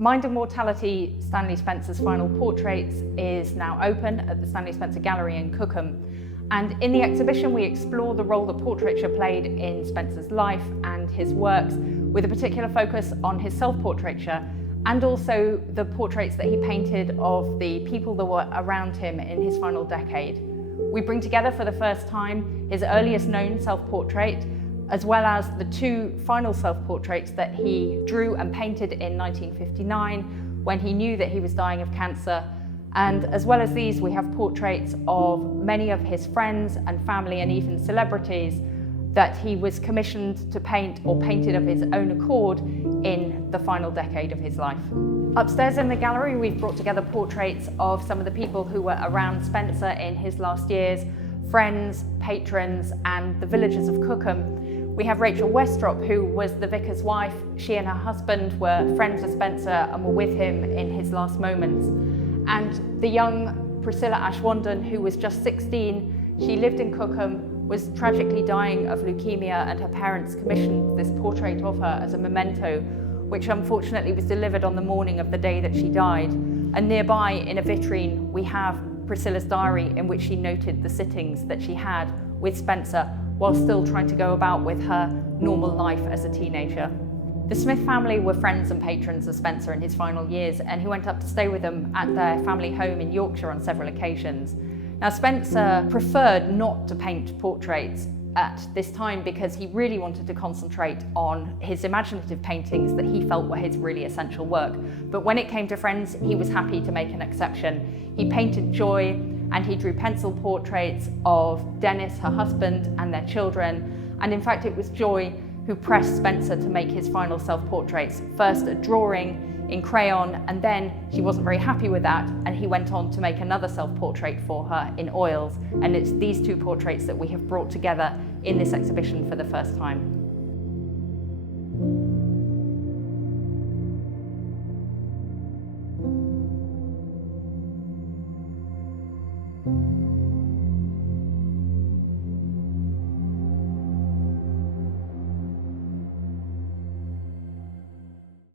Mind and Mortality, Stanley Spencer's Final Portraits, is now open at the Stanley Spencer Gallery in Cookham. And in the exhibition we explore the role that portraiture played in Spencer's life and his works, with a particular focus on his self-portraiture and also the portraits that he painted of the people that were around him in his final decade. We bring together for the first time his earliest known self-portrait, as well as the two final self-portraits that he drew and painted in 1959 when he knew that he was dying of cancer. And as well as these, we have portraits of many of his friends and family and even celebrities that he was commissioned to paint or painted of his own accord in the final decade of his life. Upstairs in the gallery, we've brought together portraits of some of the people who were around Spencer in his last years, friends, patrons, and the villagers of Cookham. We have Rachel Westrop, who was the vicar's wife. She and her husband were friends of Spencer and were with him in his last moments. And the young Priscilla Ashwandon, who was just 16, she lived in Cookham, was tragically dying of leukemia, and her parents commissioned this portrait of her as a memento, which unfortunately was delivered on the morning of the day that she died. And nearby in a vitrine, we have Priscilla's diary in which she noted the sittings that she had with Spencer while still trying to go about with her normal life as a teenager. The Smith family were friends and patrons of Spencer in his final years, and he went up to stay with them at their family home in Yorkshire on several occasions. Now, Spencer preferred not to paint portraits at this time because he really wanted to concentrate on his imaginative paintings that he felt were his really essential work. But when it came to friends, he was happy to make an exception. He painted Joy, and he drew pencil portraits of Dennis, her husband, and their children. And in fact, it was Joy who pressed Spencer to make his final self-portraits. First a drawing in crayon, and then she wasn't very happy with that, and he went on to make another self-portrait for her in oils. And it's these two portraits that we have brought together in this exhibition for the first time.